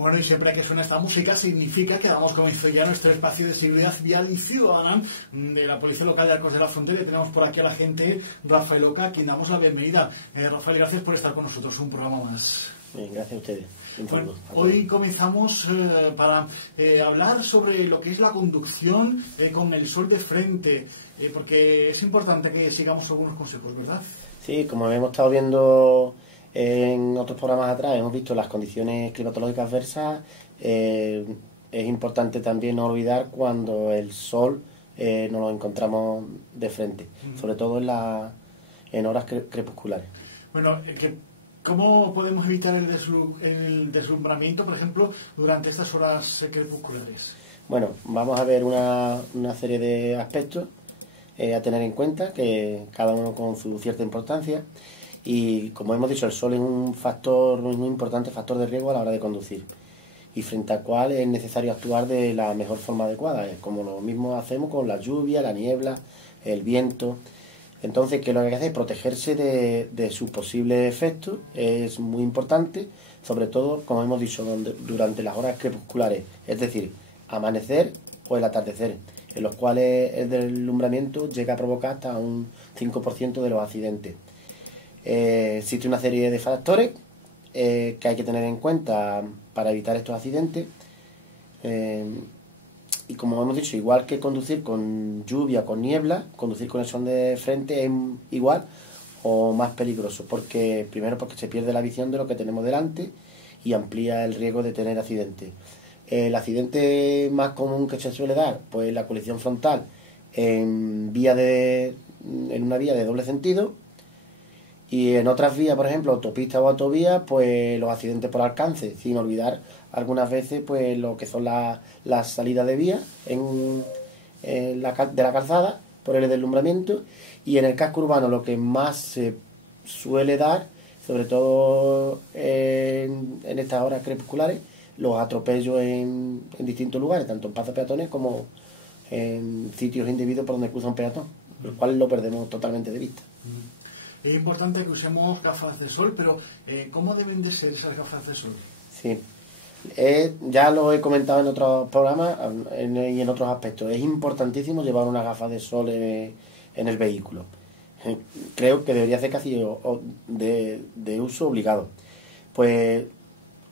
Bueno, y siempre que suena esta música significa que damos comienzo ya a nuestro espacio de seguridad vial y ciudadana de la Policía Local de Arcos de la Frontera. Y tenemos por aquí a la agente Rafael Oca, a quien damos la bienvenida. Rafael, gracias por estar con nosotros, un programa más. Bien, gracias a ustedes. Bueno, hoy comenzamos para hablar sobre lo que es la conducción con el sol de frente, porque es importante que sigamos algunos consejos, ¿verdad? Sí, como hemos estado viendo en otros programas atrás, hemos visto las condiciones climatológicas adversas. Es importante también no olvidar cuando el sol nos lo encontramos de frente, sobre todo en horas crepusculares. Bueno, ¿cómo podemos evitar el deslumbramiento, por ejemplo, durante estas horas crepusculares? Bueno, vamos a ver una serie de aspectos a tener en cuenta, que cada uno con su cierta importancia. Y como hemos dicho, el sol es un importante factor de riesgo a la hora de conducir, y frente al cual es necesario actuar de la mejor forma adecuada, como lo mismo hacemos con la lluvia, la niebla, el viento. Entonces, ¿qué es lo que hay que hacer? Protegerse de sus posibles efectos es muy importante, sobre todo, como hemos dicho, durante las horas crepusculares, es decir, amanecer o el atardecer, en los cuales el deslumbramiento llega a provocar hasta un 5% de los accidentes. Existe una serie de factores que hay que tener en cuenta para evitar estos accidentes, y como hemos dicho, igual que conducir con lluvia, con niebla, conducir con el sol de frente es igual o más peligroso, porque se pierde la visión de lo que tenemos delante y amplía el riesgo de tener accidentes. El accidente más común que se suele dar, pues la colisión frontal en una vía de doble sentido. Y en otras vías, por ejemplo, autopistas o autovías, pues los accidentes por alcance, sin olvidar algunas veces pues lo que son las salidas de vía de la calzada por el deslumbramiento. Y en el casco urbano lo que más se suele dar, sobre todo en estas horas crepusculares, los atropellos en distintos lugares, tanto en pasos peatones como en sitios indebidos por donde cruza un peatón, lo cual lo perdemos totalmente de vista. Es importante que usemos gafas de sol, pero ¿cómo deben de ser esas gafas de sol? Sí, ya lo he comentado en otros programas y en otros aspectos. Es importantísimo llevar una gafa de sol en el vehículo. Creo que debería ser casi de uso obligado. Pues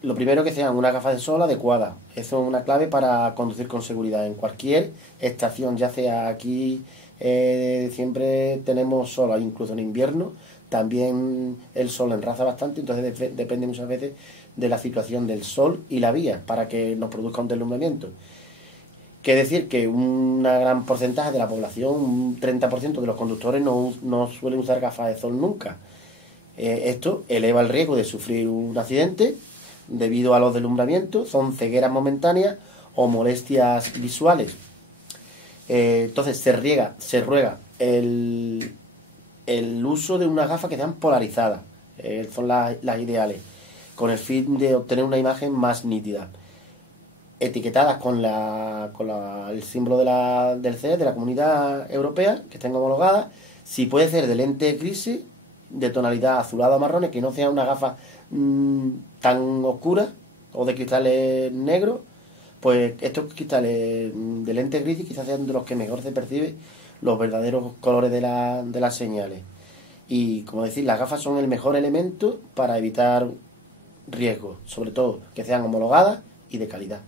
lo primero, que sean una gafa de sol adecuada. Eso es una clave para conducir con seguridad en cualquier estación, ya sea aquí. Siempre tenemos sol, incluso en invierno también el sol enraza bastante, entonces depende muchas veces de la situación del sol y la vía para que nos produzca un deslumbramiento. Que decir que un gran porcentaje de la población, un 30% de los conductores no suelen usar gafas de sol nunca. Esto eleva el riesgo de sufrir un accidente debido a los deslumbramientos, son cegueras momentáneas o molestias visuales. Entonces se ruega el uso de unas gafas que sean polarizadas, son las ideales, con el fin de obtener una imagen más nítida, etiquetadas con el símbolo del CE, de la Comunidad Europea, que estén homologadas. Si puede ser de lentes grises, de tonalidad azulada o marrones, que no sea una gafa tan oscura, o de cristales negros. Pues estos cristales de lentes grises quizás sean de los que mejor se percibe los verdaderos colores de las señales. Y como decir, las gafas son el mejor elemento para evitar riesgos, sobre todo que sean homologadas y de calidad.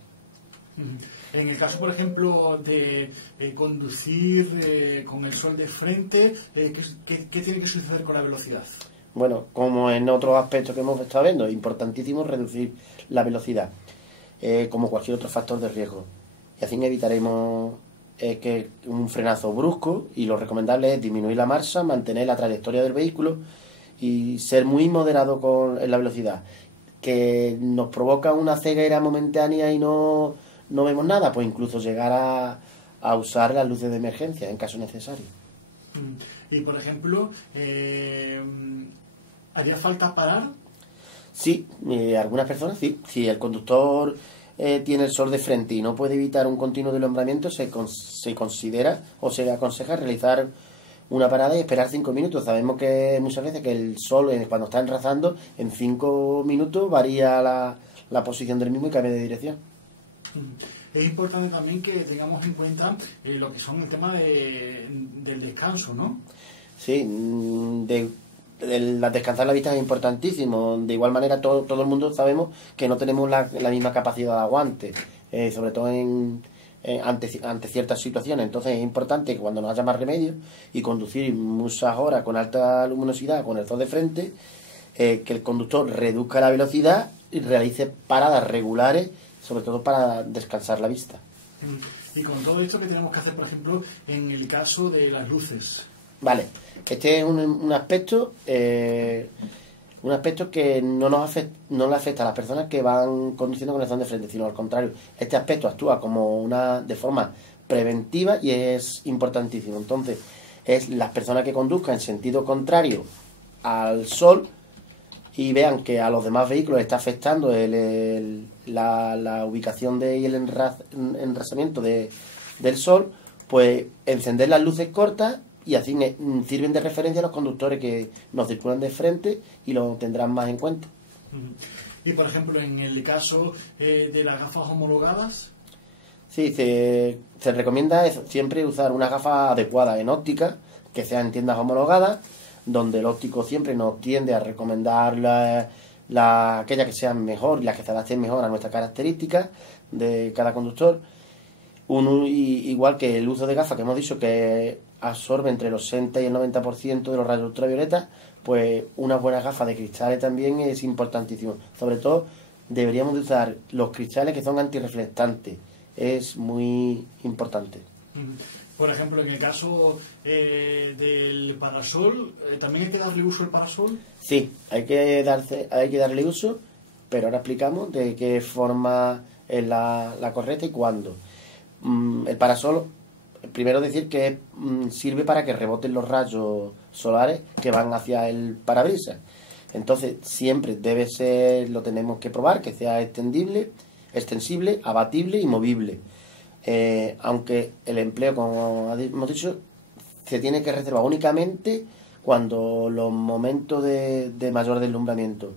En el caso, por ejemplo, de conducir con el sol de frente, ¿qué tiene que suceder con la velocidad? Bueno, como en otros aspectos que hemos estado viendo, es importantísimo reducir la velocidad, como cualquier otro factor de riesgo. Y así evitaremos que un frenazo brusco, y lo recomendable es disminuir la marcha, mantener la trayectoria del vehículo y ser muy moderado en la velocidad. Que nos provoca una ceguera momentánea y no vemos nada, pues incluso llegar a usar las luces de emergencia en caso necesario. Y por ejemplo, ¿haría falta parar? Sí, algunas personas sí. Si el conductor tiene el sol de frente y no puede evitar un continuo deslumbramiento, se considera o se aconseja realizar una parada y esperar 5 minutos. Sabemos que muchas veces que el sol, cuando está enrazando, en 5 minutos varía la la posición del mismo y cambie de dirección. Es importante también que tengamos en cuenta lo que son el tema del descanso, ¿no? Sí, descansar la vista es importantísimo. De igual manera, todo el mundo sabemos que no tenemos la misma capacidad de aguante, sobre todo ante ciertas situaciones. Entonces es importante que cuando nos haya más remedio y conducir muchas horas con alta luminosidad, con el sol de frente, que el conductor reduzca la velocidad y realice paradas regulares, sobre todo para descansar la vista. Y con todo esto, ¿qué tenemos que hacer, por ejemplo, en el caso de las luces? Vale, este es un aspecto que no le afecta a las personas que van conduciendo con el sol de frente, sino al contrario. Este aspecto actúa como de forma preventiva y es importantísimo. Entonces, es las personas que conduzcan en sentido contrario al sol y vean que a los demás vehículos está afectando la ubicación y el enrasamiento del sol, pues encender las luces cortas y así sirven de referencia a los conductores que nos circulan de frente y lo tendrán más en cuenta. Y por ejemplo, en el caso de las gafas homologadas. Sí, se recomienda siempre usar una gafa adecuada en óptica, que sea en tiendas homologadas, donde el óptico siempre nos tiende a recomendar aquellas que sean mejor y las que se adapten mejor a nuestras características de cada conductor. Igual que el uso de gafas, que hemos dicho que absorbe entre el 80 y el 90% de los rayos ultravioleta, pues unas buenas gafas de cristales también es importantísimo. Sobre todo deberíamos de usar los cristales que son antirreflectantes. Es muy importante. Por ejemplo, en el caso del parasol, ¿también hay que darle uso al parasol? Sí, hay que darle uso, pero ahora explicamos de qué forma es la correcta y cuándo. El parasol, primero decir que sirve para que reboten los rayos solares que van hacia el parabrisas. Entonces, siempre debe ser, lo tenemos que probar, que sea extensible, abatible y movible. Aunque el empleo, como hemos dicho, se tiene que reservar únicamente cuando los momentos de mayor deslumbramiento,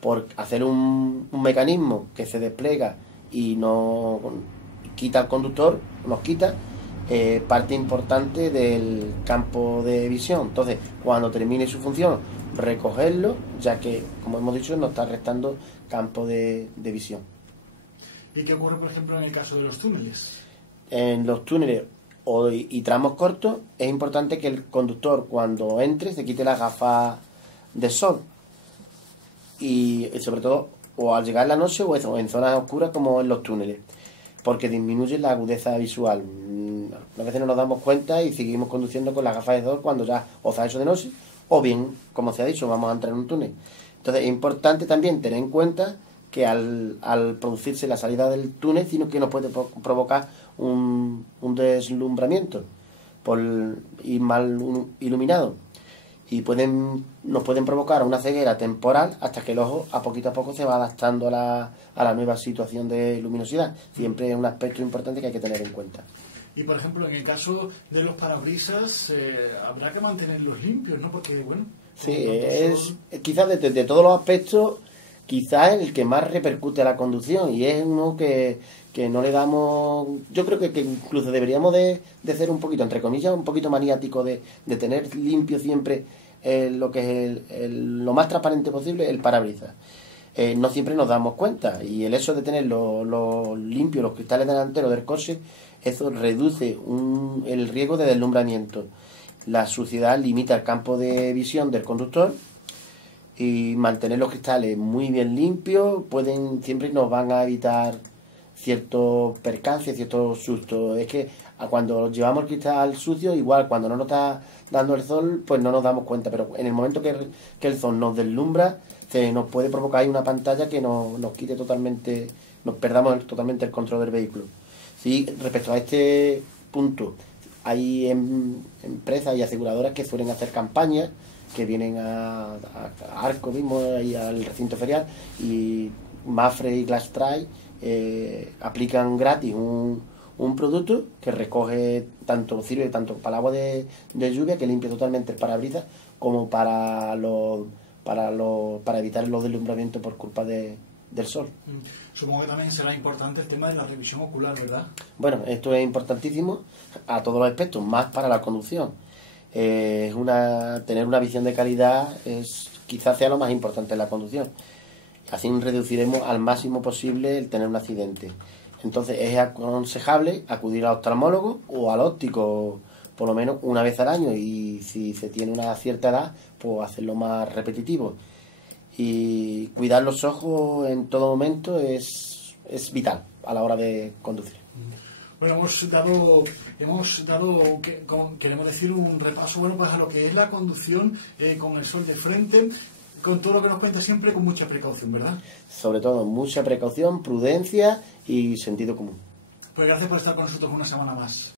por hacer un mecanismo que se despliega y no quita al conductor, nos quita parte importante del campo de visión. Entonces, cuando termine su función, recogerlo, ya que, como hemos dicho, nos está restando campo de visión. ¿Y qué ocurre, por ejemplo, en el caso de los túneles? En los túneles y tramos cortos es importante que el conductor, cuando entre, se quite las gafas de sol, y sobre todo o al llegar la noche o en zonas oscuras como en los túneles, porque disminuye la agudeza visual. A veces no nos damos cuenta y seguimos conduciendo con las gafas de sol cuando ya o se ha hecho de noche, o bien, como se ha dicho, vamos a entrar en un túnel. Entonces es importante también tener en cuenta que al producirse la salida del túnel, sino que nos puede provocar un deslumbramiento por ir mal iluminado, y nos pueden provocar una ceguera temporal hasta que el ojo a poco se va adaptando a la nueva situación de luminosidad. Siempre es un aspecto importante que hay que tener en cuenta. Y por ejemplo, en el caso de los parabrisas, habrá que mantenerlos limpios, ¿no? Porque, bueno... Sí, quizás de todos los aspectos, quizás el que más repercute a la conducción, y es uno que no le damos... Yo creo que incluso deberíamos de ser un poquito, entre comillas, un poquito maniático de tener limpio siempre lo que es lo más transparente posible el parabrisas. No siempre nos damos cuenta, y el hecho de tener limpios los cristales delanteros del coche, eso reduce el riesgo de deslumbramiento. La suciedad limita el campo de visión del conductor, y mantener los cristales muy bien limpios siempre nos van a evitar ciertos percances, ciertos sustos. Es que cuando llevamos el cristal sucio, igual cuando no nos está dando el sol, pues no nos damos cuenta, pero en el momento que el sol nos deslumbra, se nos puede provocar ahí una pantalla que nos quite totalmente, nos perdamos totalmente el control del vehículo. Sí, respecto a este punto, hay empresas y aseguradoras que suelen hacer campañas, que vienen a Arco mismo y al recinto ferial, y Mapfre y Glasstray aplican gratis un producto que sirve tanto para el agua de lluvia, que limpia totalmente el parabrisas, como para evitar los deslumbramientos por culpa de del sol. Supongo que también será importante el tema de la revisión ocular, ¿verdad? Bueno, esto es importantísimo a todos los aspectos, más para la conducción. Tener una visión de calidad quizás sea lo más importante en la conducción. Así reduciremos al máximo posible el tener un accidente. Entonces es aconsejable acudir al oftalmólogo o al óptico por lo menos una vez al año, y si se tiene una cierta edad, pues hacerlo más repetitivo. Y cuidar los ojos en todo momento es vital a la hora de conducir. Bueno, queremos decir, un repaso, bueno, pues a lo que es la conducción con el sol de frente, con todo lo que nos cuenta, siempre con mucha precaución, ¿verdad? Sobre todo mucha precaución, prudencia y sentido común. Pues gracias por estar con nosotros una semana más.